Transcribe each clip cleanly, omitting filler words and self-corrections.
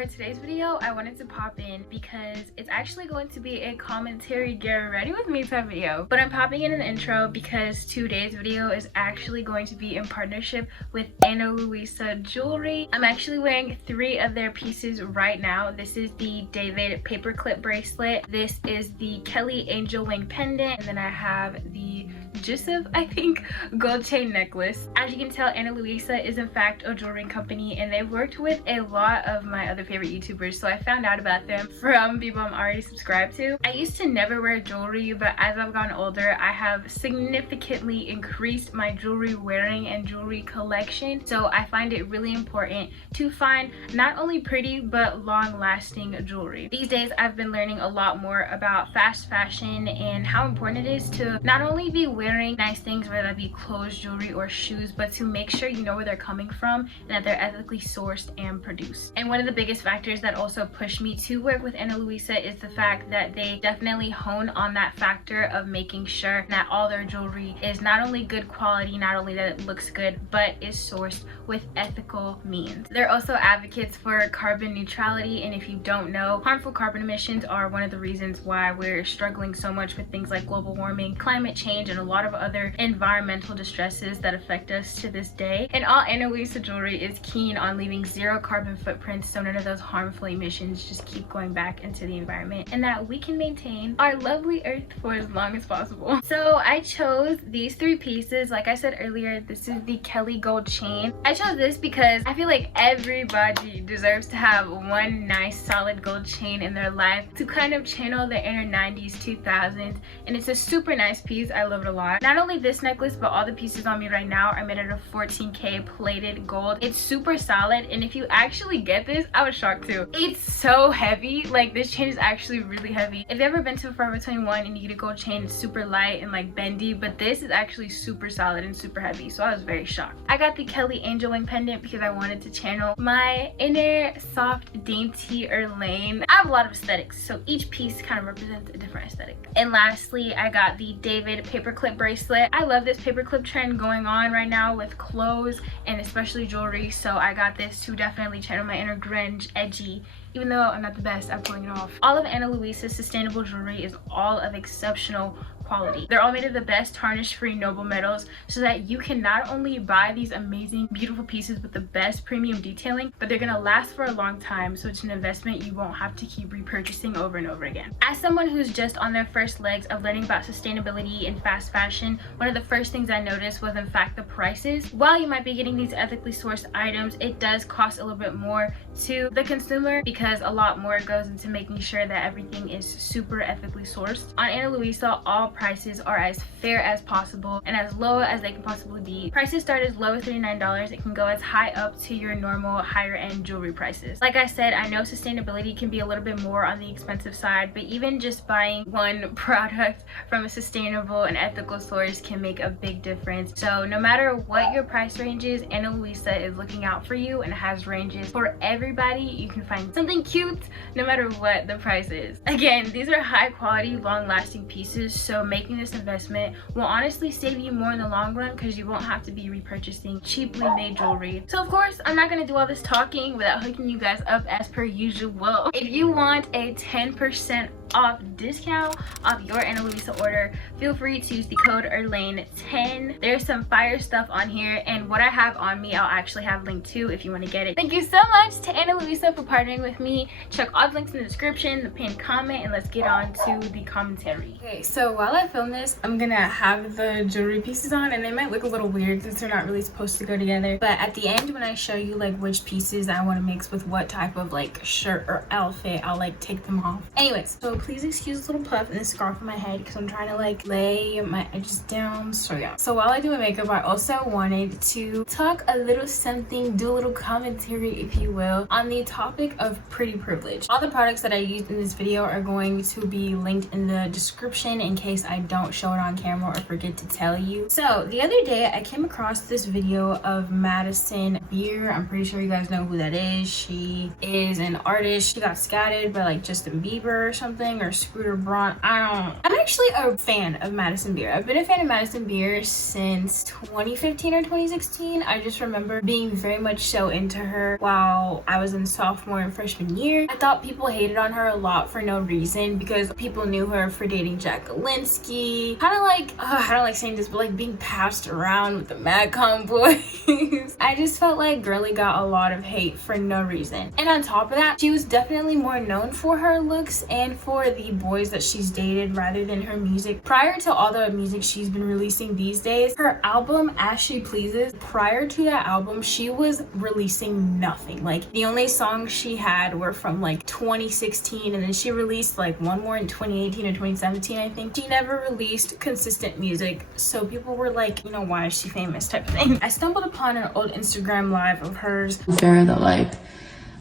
For today's video, I wanted to pop in because it's actually going to be a commentary get ready with me type video. But I'm popping in an intro because today's video is actually going to be in partnership with Ana Luisa Jewelry. I'm actually wearing 3 of their pieces right now. This is the David paperclip bracelet. This is the Kelly angel wing pendant. And then I have the Joseph, I think, gold chain necklace. As you can tell, Ana Luisa is in fact a jewelry company and they've worked with a lot of my other favorite YouTubers, so I found out about them from people I'm already subscribed to. I used to never wear jewelry, but as I've gotten older, I have significantly increased my jewelry wearing and jewelry collection, so I find it really important to find not only pretty but long-lasting jewelry. These days, I've been learning a lot more about fast fashion and how important it is to not only be wearing nice things, whether that be clothes, jewelry, or shoes, but to make sure you know where they're coming from and that they're ethically sourced and produced. And one of the biggest factors that also pushed me to work with Ana Luisa is the fact that they definitely hone on that factor of making sure that all their jewelry is not only good quality, not only that it looks good, but is sourced with ethical means. They're also advocates for carbon neutrality, and if you don't know, harmful carbon emissions are one of the reasons why we're struggling so much with things like global warming, climate change, and a lot of other environmental distresses that affect us to this day. And all Ana Luisa jewelry is keen on leaving 0 carbon footprints, so none of those harmful emissions just keep going back into the environment, and that we can maintain our lovely earth for as long as possible. So I chose these 3 pieces. Like I said earlier, this is the Kelly gold chain. I chose this because I feel like everybody deserves to have one nice solid gold chain in their life to kind of channel the inner 90s 2000s, and it's a super nice piece. I love it a lot. Not only this necklace, but all the pieces on me right now are made out of 14K plated gold. It's super solid, and if you actually get this, I was shocked too. It's so heavy. Like, this chain is actually really heavy. If you've ever been to Forever 21 and you get a gold chain, it's super light and like bendy, but this is actually super solid and super heavy, so I was very shocked. I got the Kelly angel wing pendant because I wanted to channel my inner soft dainty irlane. I have a lot of aesthetics, so each piece kind of represents a different aesthetic. And lastly, I got the David paperclip bracelet. I love this paperclip trend going on right now with clothes and especially jewelry, so I got this to definitely channel my inner grunge, edgy, even though I'm not the best at pulling it off. All of Ana Luisa's sustainable jewelry is all of exceptional quality. They're all made of the best tarnish-free noble metals, so that you can not only buy these amazing, beautiful pieces with the best premium detailing, but they're gonna last for a long time, so it's an investment you won't have to keep repurchasing over and over again. As someone who's just on their first legs of learning about sustainability and fast fashion, one of the first things I noticed was in fact the prices. While you might be getting these ethically sourced items, it does cost a little bit more to the consumer because a lot more goes into making sure that everything is super ethically sourced. On Ana Luisa, all prices are as fair as possible and as low as they can possibly be. Prices start as low as $39. It can go as high up to your normal higher end jewelry prices. Like I said, I know sustainability can be a little bit more on the expensive side, but even just buying one product from a sustainable and ethical source can make a big difference. So no matter what your price range is, Ana Luisa is looking out for you and has ranges for everybody. You can find something cute no matter what the price is. Again, these are high quality, long lasting pieces, so making this investment will honestly save you more in the long run because you won't have to be repurchasing cheaply made jewelry. So of course, I'm not going to do all this talking without hooking you guys up as per usual. If you want a 10% off discount off your Ana Luisa order, feel free to use the code irlane10. There's some fire stuff on here, and what I have on me I'll actually have linked to if you want to get it. Thank you so much to Ana Luisa for partnering with me. Check all the links in the description, the pinned comment, and let's get on to the commentary. Okay, so while I film this, I'm gonna have the jewelry pieces on, and they might look a little weird since they're not really supposed to go together, but at the end when I show you like which pieces I want to mix with what type of like shirt or outfit, I'll like take them off. Anyways, so please excuse this little puff and this scarf on my head because I'm trying to like lay my edges down. So yeah, so while I do my makeup, I also wanted to talk a little something, do a little commentary if you will, on the topic of pretty privilege. All the products that I used in this video are going to be linked in the description in case I don't show it on camera or forget to tell you. So the other day I came across this video of Madison Beer. I'm pretty sure you guys know who that is. She is an artist. She got scouted by like Justin Bieber or something. something, or Scooter Braun. I'm actually a fan of Madison Beer. I've been a fan of Madison Beer since 2015 or 2016. I just remember being very much so into her while I was in sophomore and freshman year. I thought people hated on her a lot for no reason because people knew her for dating Jack Galinsky. Kind of like, I don't like saying this, but like being passed around with the Madcon boys. I just felt like girly got a lot of hate for no reason. And on top of that, she was definitely more known for her looks and for the boys that she's dated rather than her music. Prior to all the music she's been releasing these days, her album As She Pleases, prior to that album, she was releasing nothing. Like the only songs she had were from like 2016, and then she released like one more in 2018 or 2017, I think. She never released consistent music, so people were like, you know, why is she famous type of thing. I stumbled upon an old Instagram live of hers. Fair that like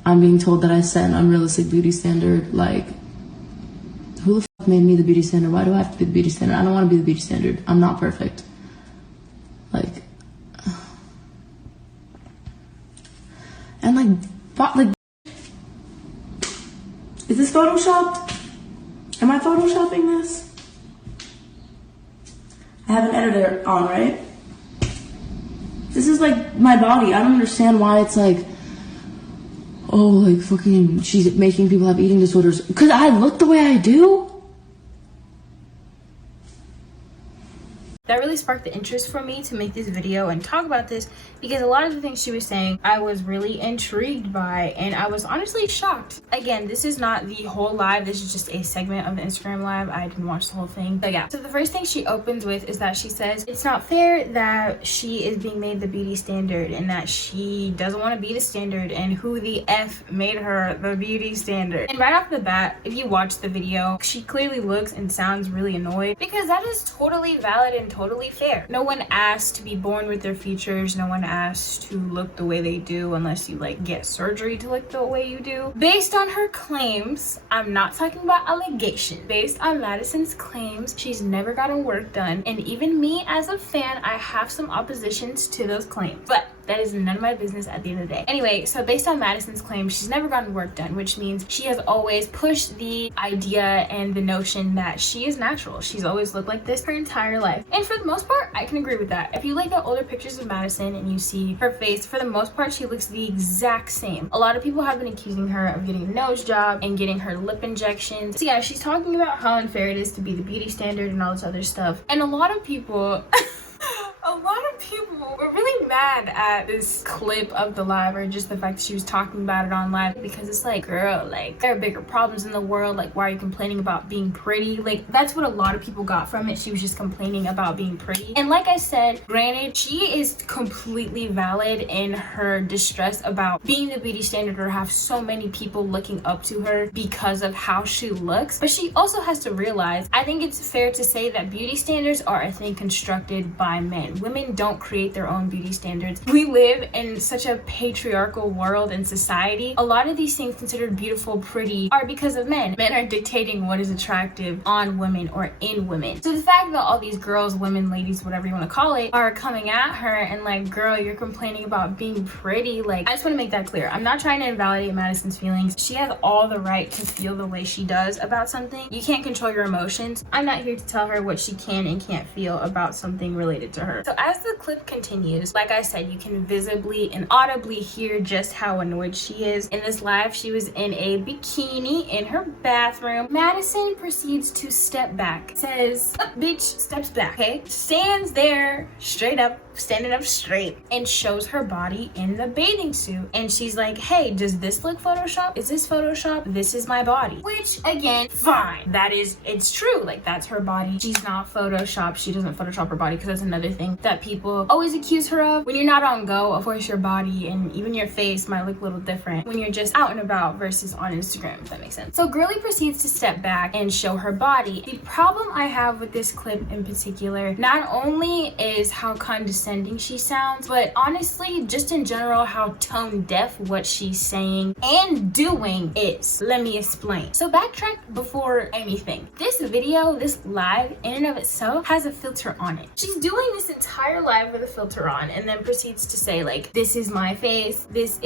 I'm being told that I set an unrealistic beauty standard. Like, who the fuck made me the beauty standard? Why do I have to be the beauty standard? I don't want to be the beauty standard. I'm not perfect. Like, and like, is this photoshopped? Am I photoshopping this? I have an editor on, right? This is like my body. I don't understand why it's like, oh, like fucking she's making people have eating disorders because I look the way I do. That really sparked the interest for me to make this video and talk about this, because a lot of the things she was saying I was really intrigued by, and I was honestly shocked. Again, this is not the whole live, this is just a segment of the Instagram live. I didn't watch the whole thing, but yeah. So the first thing she opens with is that she says it's not fair that she is being made the beauty standard and that she doesn't want to be the standard, and who the F made her the beauty standard. And right off the bat, if you watch the video, she clearly looks and sounds really annoyed, because that is totally valid and totally fair. No one asked to be born with their features. No one asked to look the way they do unless you like get surgery to look the way you do. Based on her claims, I'm not talking about allegations. Based on Madison's claims, she's never gotten work done. And even me as a fan, I have some oppositions to those claims. But that is none of my business at the end of the day. Anyway, so based on Madison's claims, she's never gotten work done, which means she has always pushed the idea and the notion that she is natural. She's always looked like this her entire life. And for the most part, I can agree with that. If you look at older pictures of Madison and you see her face, for the most part, she looks the exact same. A lot of people have been accusing her of getting a nose job and getting her lip injections. So yeah, she's talking about how unfair it is to be the beauty standard and all this other stuff. And a lot of people were really mad at this clip of the live, or just the fact that she was talking about it on live, because it's like, girl, like there are bigger problems in the world. Like, why are you complaining about being pretty? Like, that's what a lot of people got from it. She was just complaining about being pretty. And like I said, granted, she is completely valid in her distress about being the beauty standard or have so many people looking up to her because of how she looks. But she also has to realize, I think it's fair to say that beauty standards are a thing constructed by men. Women don't create their own beauty standards. We live in such a patriarchal world and society. A lot of these things considered beautiful, pretty, are because of men. Men are dictating what is attractive on women or in women. So the fact that all these girls, women, ladies, whatever you want to call it, are coming at her and like, girl, you're complaining about being pretty. Like, I just want to make that clear. I'm not trying to invalidate Madison's feelings. She has all the right to feel the way she does about something. You can't control your emotions. I'm not here to tell her what she can and can't feel about something related to her. So as the clip continues, like I said, you can visibly and audibly hear just how annoyed she is. In this live, she was in a bikini in her bathroom. Madison proceeds to step back, says, oh, bitch, steps back, okay? Stands there straight up, standing up straight, and shows her body in the bathing suit. And she's like, hey, does this look Photoshop? Is this Photoshop? This is my body. Which, again, fine. That is, it's true. Like, that's her body. She's not Photoshop. She doesn't Photoshop her body, because that's another thing that people always accuse her of. When you're not on go, of course your body and even your face might look a little different when you're just out and about versus on Instagram, if that makes sense. So Girly proceeds to step back and show her body. The problem I have with this clip in particular, not only is how condescending she sounds, but honestly, just in general, how tone deaf what she's saying and doing is. Let me explain. So backtrack before anything. This video, this live, in and of itself, has a filter on it. She's doing this entire live with a filter on, and then proceeds to say like, this is my face, this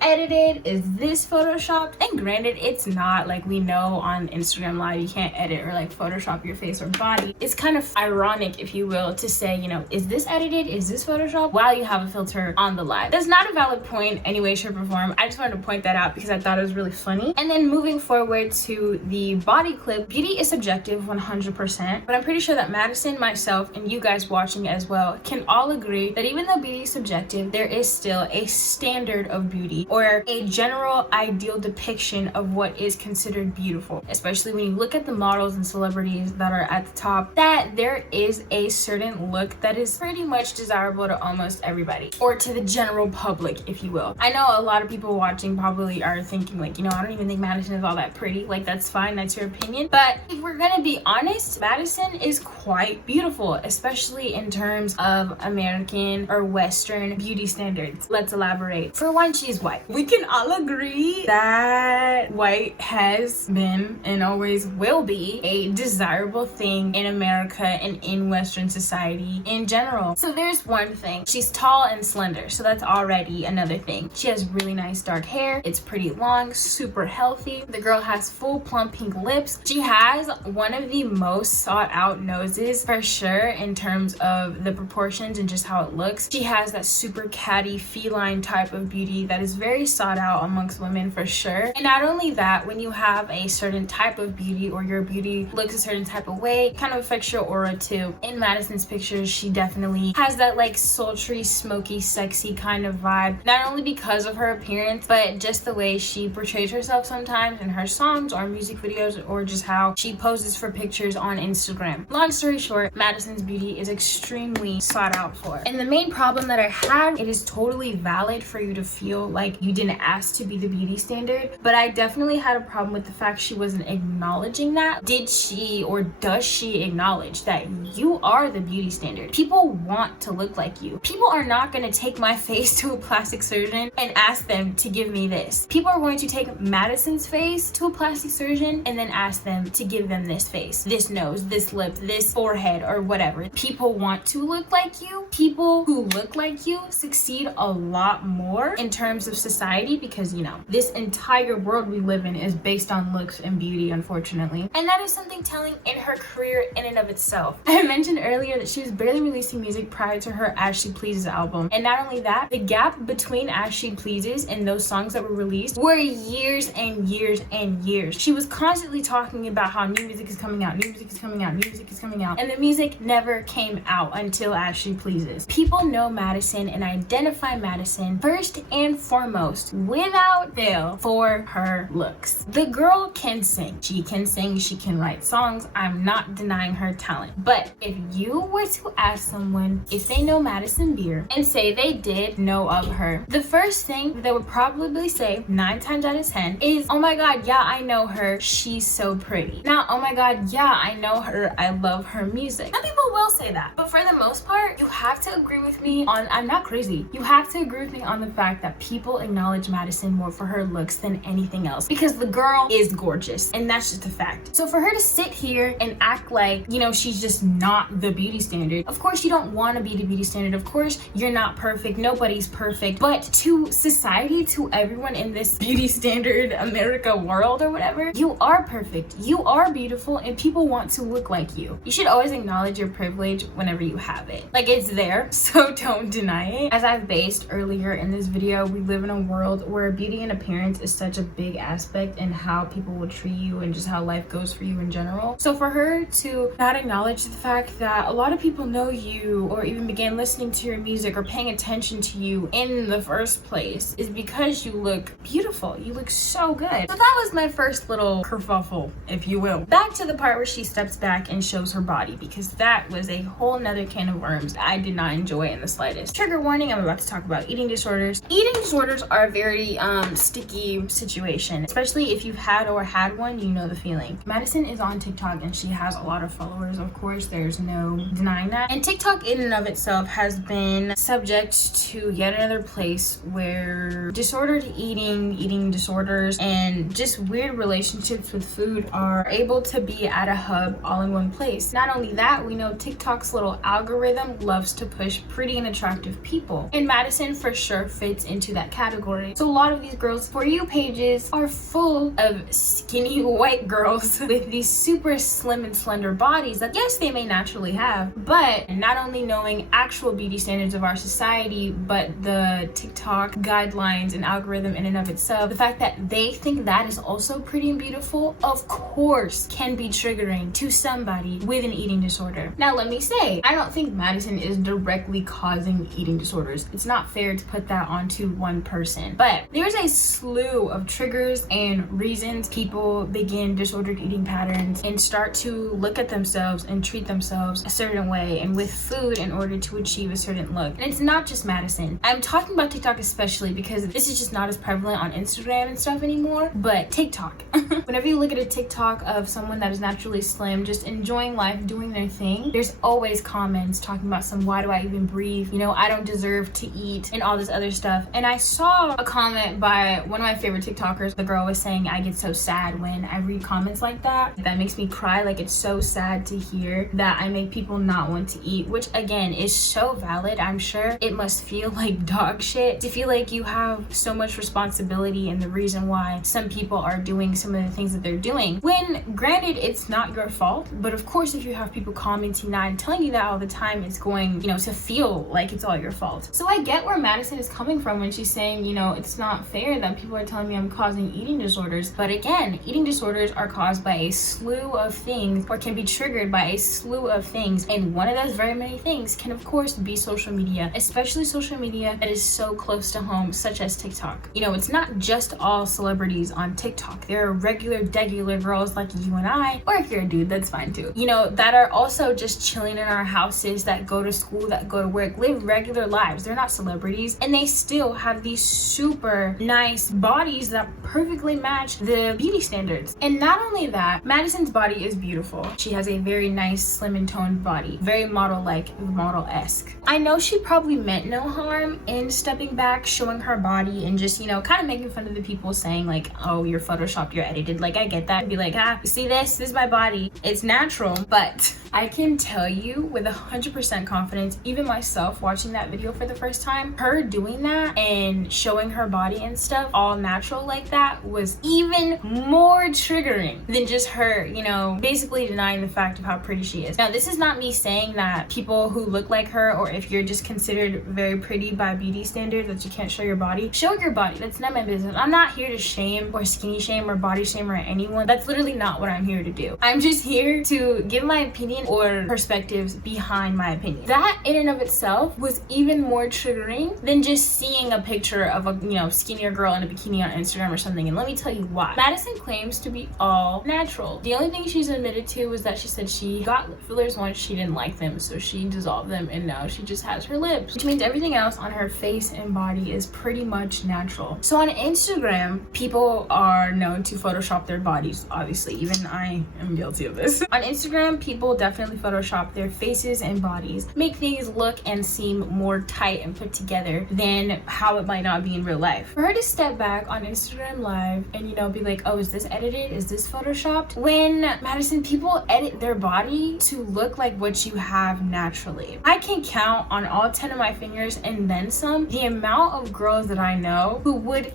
edited, is this photoshopped? And granted, it's not. Like, we know on Instagram Live you can't edit or like photoshop your face or body. It's kind of ironic, if you will, to say, you know, is this edited, is this photoshopped, while you have a filter on the live. That's not a valid point any way, shape, or form. I just wanted to point that out because I thought it was really funny. And then moving forward to the body clip, beauty is subjective 100%, but I'm pretty sure that Madison, myself, and you guys watching as well can all agree that even though beauty is subjective, there is still a standard of beauty, or a general ideal depiction of what is considered beautiful. Especially when you look at the models and celebrities that are at the top, that there is a certain look that is pretty much desirable to almost everybody, or to the general public, if you will. I know a lot of people watching probably are thinking like, you know, I don't even think Madison is all that pretty. Like, that's fine, that's your opinion. But if we're gonna be honest, Madison is quite beautiful, especially in terms of American or Western beauty standards. Let's elaborate. For one, she's white. We can all agree that white has been and always will be a desirable thing in America and in Western society in general. So there's one thing. She's tall and slender, so that's already another thing. She has really nice dark hair. It's pretty long, super healthy. The girl has full plump pink lips. She has one of the most sought out noses for sure in terms of the proportions and just how it looks. She has that super catty feline type of beauty that is very sought out amongst women for sure. And not only that, when you have a certain type of beauty, or your beauty looks a certain type of way, it kind of affects your aura too. In Madison's pictures, she definitely has that like sultry, smoky, sexy kind of vibe, not only because of her appearance, but just the way she portrays herself sometimes in her songs or music videos, or just how she poses for pictures on Instagram. Long story short, Madison's beauty is extremely sought out for. And the main problem that I had, it is totally valid for you to feel like you didn't ask to be the beauty standard, but I definitely had a problem with the fact she wasn't acknowledging that. Did she, or does she acknowledge that you are the beauty standard? People want to look like you. People are not going to take my face to a plastic surgeon and ask them to give me this. People are going to take Madison's face to a plastic surgeon and then ask them to give them this face, this nose, this lip, this forehead, or whatever. People want to look like you. People who look like you succeed a lot more in terms of society, because, you know, this entire world we live in is based on looks and beauty, unfortunately. And that is something telling in her career in and of itself. I mentioned earlier that she was barely releasing music prior to her As She Pleases album. And not only that, the gap between As She Pleases and those songs that were released were years and years and years. She was constantly talking about how new music is coming out, new music is coming out, new music is coming out, and the music never came out until As She Pleases. People know Madison and identify Madison first and foremost, without fail, for her looks. The girl can sing. She can write songs. I'm not denying her talent. But if you were to ask someone if they know Madison Beer and say they did know of her, the first thing they would probably say 9 times out of 10 is, oh my god, yeah, I know her, she's so pretty. Not, oh my god, yeah, I know her, I love her music. Some people will say that, but for the most part, you have to agree with me on, I'm not crazy, you have to agree with me on the fact that people acknowledge Madison more for her looks than anything else, because the girl is gorgeous, and that's just a fact. So for her to sit here and act like, you know, she's just not the beauty standard, of course you don't want to be the beauty standard, of course you're not perfect, nobody's perfect, but to society, to everyone in this beauty standard America world or whatever, you are perfect, you are beautiful, and people want to look like you. You should always acknowledge your privilege whenever you have it. Like, it's there, so don't deny it. As I've based earlier in this video, we live in a world where beauty and appearance is such a big aspect in how people will treat you and just how life goes for you in general. So for her to not acknowledge the fact that a lot of people know you or even began listening to your music or paying attention to you in the first place is because you look beautiful. You look so good. So that was my first little kerfuffle, if you will. Back to the part where she steps back and shows her body, because that was a whole nother can of worms I did not enjoy in the slightest. Trigger warning, I'm about to talk about eating disorders. Eating disorders are a very sticky situation, especially if you've had or had one, you know the feeling. Madison is on TikTok and she has a lot of followers, of course, there's no denying that. And TikTok in and of itself has been subject to yet another place where disordered eating disorders, and just weird relationships with food are able to be at a hub all in one place. Not only that, we know TikTok's little algorithm loves to push pretty and and attractive people. And Madison for sure fits into that category. So a lot of these girls' For You pages are full of skinny white girls with these super slim and slender bodies that, yes, they may naturally have, but not only knowing actual beauty standards of our society, but the TikTok guidelines and algorithm in and of itself, the fact that they think that is also pretty and beautiful, of course, can be triggering to somebody with an eating disorder. Now, let me say, I don't think Madison is directly causing eating disorders. It's not fair to put that onto one person, but there's a slew of triggers and reasons people begin disordered eating patterns and start to look at themselves and treat themselves a certain way and with food in order to achieve a certain look. And it's not just Madison. I'm talking about TikTok especially because this is just not as prevalent on Instagram and stuff anymore, but TikTok. Whenever you look at a TikTok of someone that is naturally slim, just enjoying life, doing their thing, there's always comments talking about some, why do I even breathe? You know, I don't deserve to eat and all this other stuff. And I saw a comment by one of my favorite TikTokers. The girl was saying, I get so sad when I read comments like that. That makes me cry. Like, it's so sad to hear that I make people not want to eat, which again is so valid. I'm sure it must feel like dog shit to feel like you have so much responsibility and the reason why some people are doing some of the things that they're doing, when granted it's not your fault. But of course, if you have people commenting that and telling you that all the time, it's going, you know, to feel like it's all your fault. So I get where Madison is coming from when she's saying, you know, it's not fair that people are telling me I'm causing eating disorders. But again, eating disorders are caused by a slew of things, or can be triggered by a slew of things, and one of those very many things can of course be social media, especially social media that is so close to home, such as TikTok. You know, it's not just all celebrities on TikTok. There are regular degular girls like you and I, or if you're a dude, that's fine too, you know, that are also just chilling in our houses, that go to school, that go to work, live regular lives. They're not celebrities, and they still have these super nice bodies that perfectly match the beauty standards. And not only that, Madison's body is beautiful. She has a very nice slim and toned body, very model-like, model-esque. I know she probably meant no harm in stepping back, showing her body, and just, you know, kind of making fun of the people saying like, oh, you're photoshopped, you're edited. Like, I get that. Be like, you see this is my body, it's natural. But I can tell you with 100% confidence, even myself watching that video for the first time, her doing that and showing her body and stuff all natural like that was even more triggering than just her, you know, basically denying the fact of how pretty she is. Now, this is not me saying that people who look like her, or if you're just considered very pretty by beauty standards, that you can't show your body. Show your body. That's not my business. I'm not here to shame or skinny shame or body shame or anyone. That's literally not what I'm here to do. I'm just here to give my opinion or perspectives behind my opinion. That in and of itself was even more triggering than just seeing a picture of a, you know, skinnier girl in a bikini on Instagram or something. And let me tell you why. Madison claims to be all natural. The only thing she's admitted to was that she said she got lip fillers once, she didn't like them, so she dissolved them, and now she just has her lips, which means everything else on her face and body is pretty much natural. So on Instagram, people are known to Photoshop their bodies. Obviously, even I am guilty of this. On Instagram, people definitely Photoshop their faces and bodies, make things look and seem more tight and put together than how it might not be in real life. For her to step back on Instagram Live and, you know, be like, oh, is this edited? Is this Photoshopped? When, Madison, people edit their body to look like what you have naturally. I can count on all 10 of my fingers and then some the amount of girls that I know who would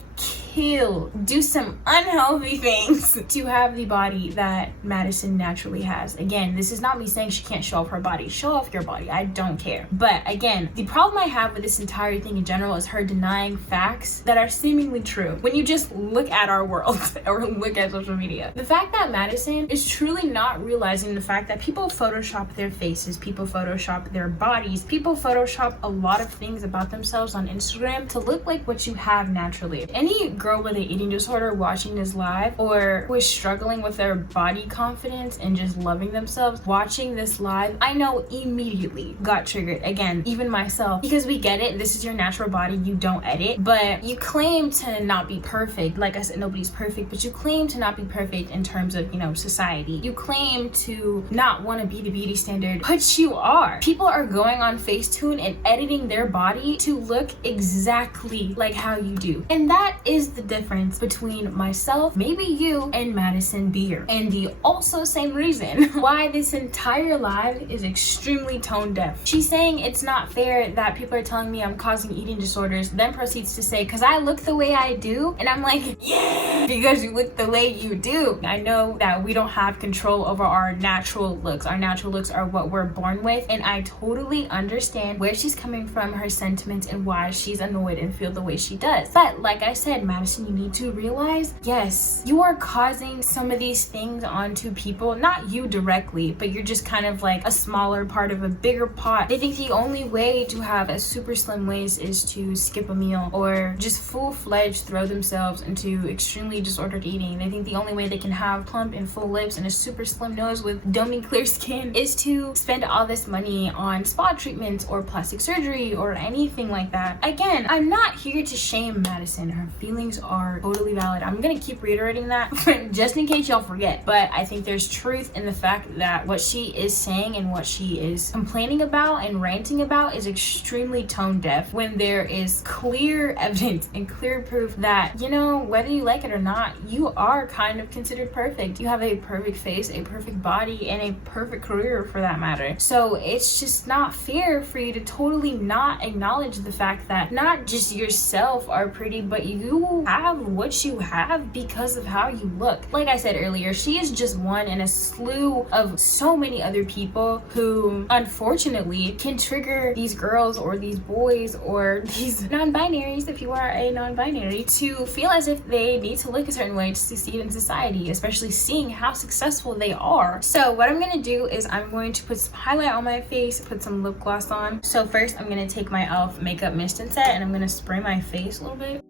do some unhealthy things to have the body that Madison naturally has. Again, this is not me saying she can't show off her body. Show off your body, I don't care. But again, the problem I have with this entire thing in general is her denying facts that are seemingly true when you just look at our world or look at social media. The fact that Madison is truly not realizing the fact that people Photoshop their faces, people Photoshop their bodies, people Photoshop a lot of things about themselves on Instagram to look like what you have naturally. Any girl with an eating disorder watching this live, or who is struggling with their body confidence and just loving themselves watching this live, I know immediately got triggered. Again, even myself, because we get it, this is your natural body, you don't edit, but you claim to not be perfect. Like I said, nobody's perfect, but you claim to not be perfect in terms of, you know, society. You claim to not want to be the beauty standard, but you are. People are going on Facetune and editing their body to look exactly like how you do, and that is is the difference between myself, maybe you, and Madison Beer. And the also same reason why this entire live is extremely tone deaf. She's saying it's not fair that people are telling me I'm causing eating disorders, then proceeds to say, because I look the way I do. And I'm like, yeah, because you look the way you do. I know that we don't have control over our natural looks. Our natural looks are what we're born with. And I totally understand where she's coming from, her sentiments, and why she's annoyed and feel the way she does. But like I said, Madison, you need to realize, yes, you are causing some of these things onto people, not you directly, but you're just kind of like a smaller part of a bigger pot. They think the only way to have a super slim waist is to skip a meal or just full-fledged throw themselves into extremely disordered eating. They think the only way they can have plump and full lips and a super slim nose with domey clear skin is to spend all this money on spa treatments or plastic surgery or anything like that. Again, I'm not here to shame Madison. Her feelings are totally valid. I'm gonna keep reiterating that just in case y'all forget. But I think there's truth in the fact that what she is saying and what she is complaining about and ranting about is extremely tone deaf when there is clear evidence and clear proof that, you know, whether you like it or not, you are kind of considered perfect. You have a perfect face, a perfect body, and a perfect career for that matter. So it's just not fair for you to totally not acknowledge the fact that not just yourself are pretty, but you have what you have because of how you look. Like I said earlier, she is just one in a slew of so many other people who unfortunately can trigger these girls or these boys or these non-binaries, if you are a non-binary, to feel as if they need to look a certain way to succeed in society, especially seeing how successful they are. So what I'm gonna do is I'm going to put some highlight on my face, put some lip gloss on. So first I'm gonna take my e.l.f. makeup mist and set, and I'm gonna spray my face a little bit.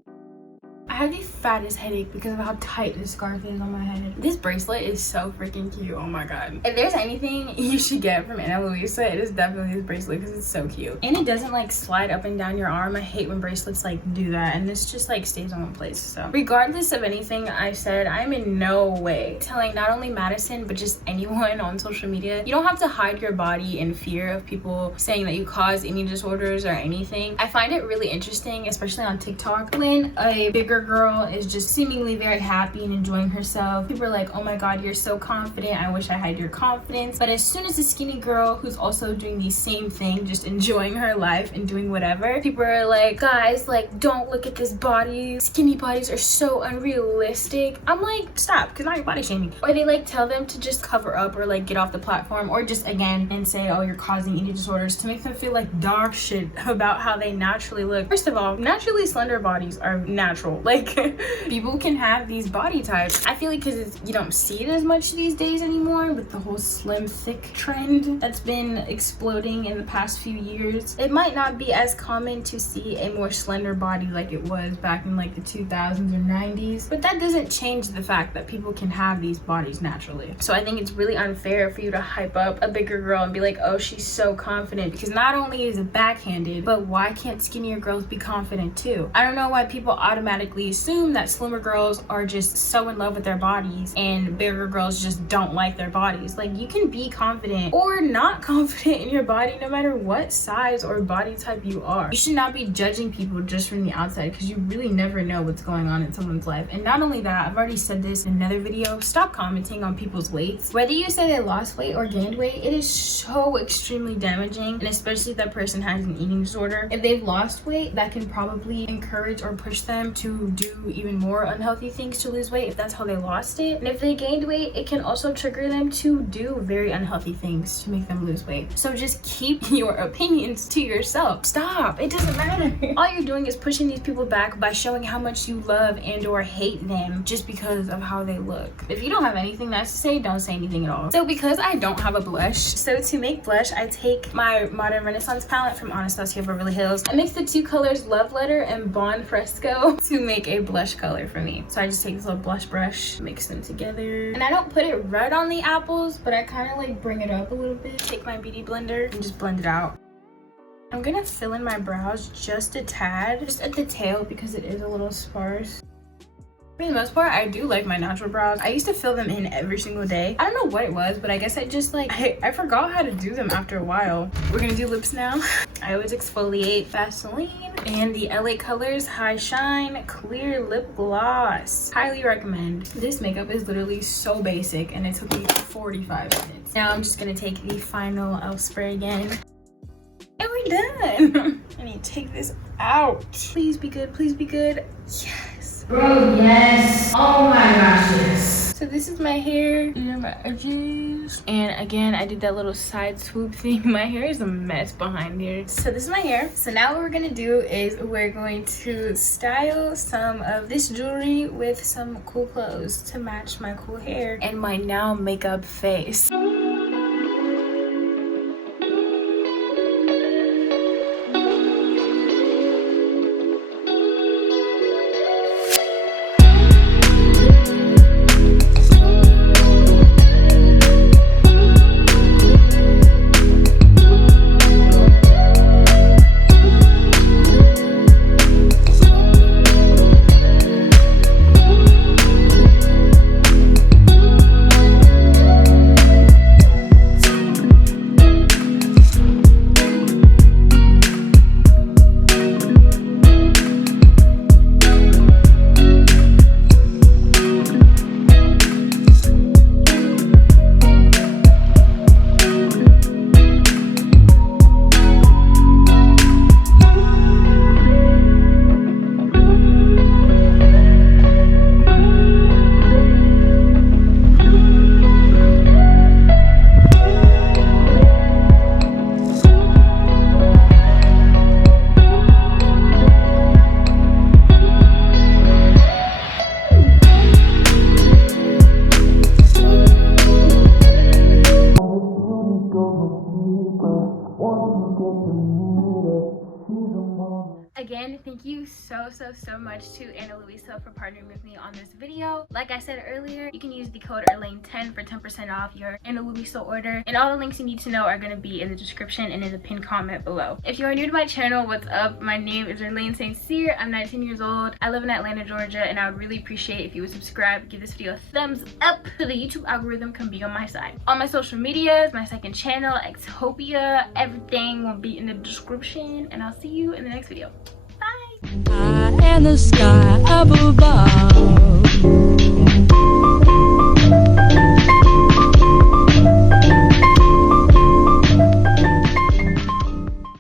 I have the fattest headache because of how tight this scarf is on my head. This bracelet is so freaking cute. Oh my god. If there's anything you should get from Luisa, it is definitely this bracelet because it's so cute. And it doesn't like slide up and down your arm. I hate when bracelets like do that, and this just like stays on one place. So regardless of anything I said, I'm in no way telling not only Madison but just anyone on social media, you don't have to hide your body in fear of people saying that you cause eating disorders or anything. I find it really interesting, especially on TikTok, when a bigger girl is just seemingly very happy and enjoying herself. People are like, oh my god, you're so confident, I wish I had your confidence. But as soon as a skinny girl who's also doing the same thing, just enjoying her life and doing whatever, people are like, guys, like, don't look at this body, skinny bodies are so unrealistic. I'm like, stop, because now you're body shaming. Or they like tell them to just cover up or like get off the platform, or just again and say, oh, you're causing eating disorders, to make them feel like dog shit about how they naturally look. First of all, naturally slender bodies are natural. Like, people can have these body types. I feel like because you don't see it as much these days anymore with the whole slim thick trend that's been exploding in the past few years, it might not be as common to see a more slender body like it was back in like the 2000s or 90s, but that doesn't change the fact that people can have these bodies naturally. So I think it's really unfair for you to hype up a bigger girl and be like, oh, she's so confident, because not only is it backhanded, but why can't skinnier girls be confident too? I don't know why people automatically assume that slimmer girls are just so in love with their bodies and bigger girls just don't like their bodies. Like, you can be confident or not confident in your body no matter what size or body type you are. You should not be judging people just from the outside, because you really never know what's going on in someone's life. And not only that, I've already said this in another video, stop commenting on people's weights. Whether you say they lost weight or gained weight, it is so extremely damaging, and especially if that person has an eating disorder. If they've lost weight, that can probably encourage or push them to do even more unhealthy things to lose weight if that's how they lost it. And if they gained weight, it can also trigger them to do very unhealthy things to make them lose weight. So just keep your opinions to yourself. Stop, it doesn't matter. All you're doing is pushing these people back by showing how much you love and or hate them just because of how they look. If you don't have anything nice to say, don't say anything at all. So because I don't have a blush, so to make blush, I take my Modern Renaissance palette from Anastasia Beverly Hills. I mix the two colors Love Letter and Bon Fresco to make a blush color for me. So I just take this little blush brush, mix them together, and I don't put it right on the apples, but I kind of like bring it up a little bit. Take my beauty blender and just blend it out. I'm gonna fill in my brows just a tad, just at the tail because it is a little sparse. For the most part, I do like my natural brows. I used to fill them in every single day. I don't know what it was, but I guess I just like, I forgot how to do them after a while. We're gonna do lips now. I always exfoliate Vaseline and the LA Colors High Shine Clear Lip Gloss. Highly recommend. This makeup is literally so basic and it took me 45 minutes. Now I'm just gonna take the final elf spray again. And we're done. I need to take this out. Please be good, please be good. Yes. Bro, yes. Oh my gosh, yes. So this is my hair. These are my edges. And again, I did that little side swoop thing. My hair is a mess behind here. So this is my hair. So now what we're gonna do is we're going to style some of this jewelry with some cool clothes to match my cool hair and my now makeup face. Again, thank you so much to Ana Luisa for partnering with me on this video. Like I said earlier, you can use the code irlane10 for 10% off your Ana Luisa order, and all the links you need to know are going to be in the description and in the pinned comment below. If you are new to my channel, what's up? My name is Irlane Saint-Cyr. I'm 19 years old. I live in Atlanta, Georgia, and I would really appreciate if you would subscribe, give this video a thumbs up so the YouTube algorithm can be on my side. All my social medias, my second channel, Extopia, everything will be in the description, and I'll see you in the next video. Bye! Eye in the sky.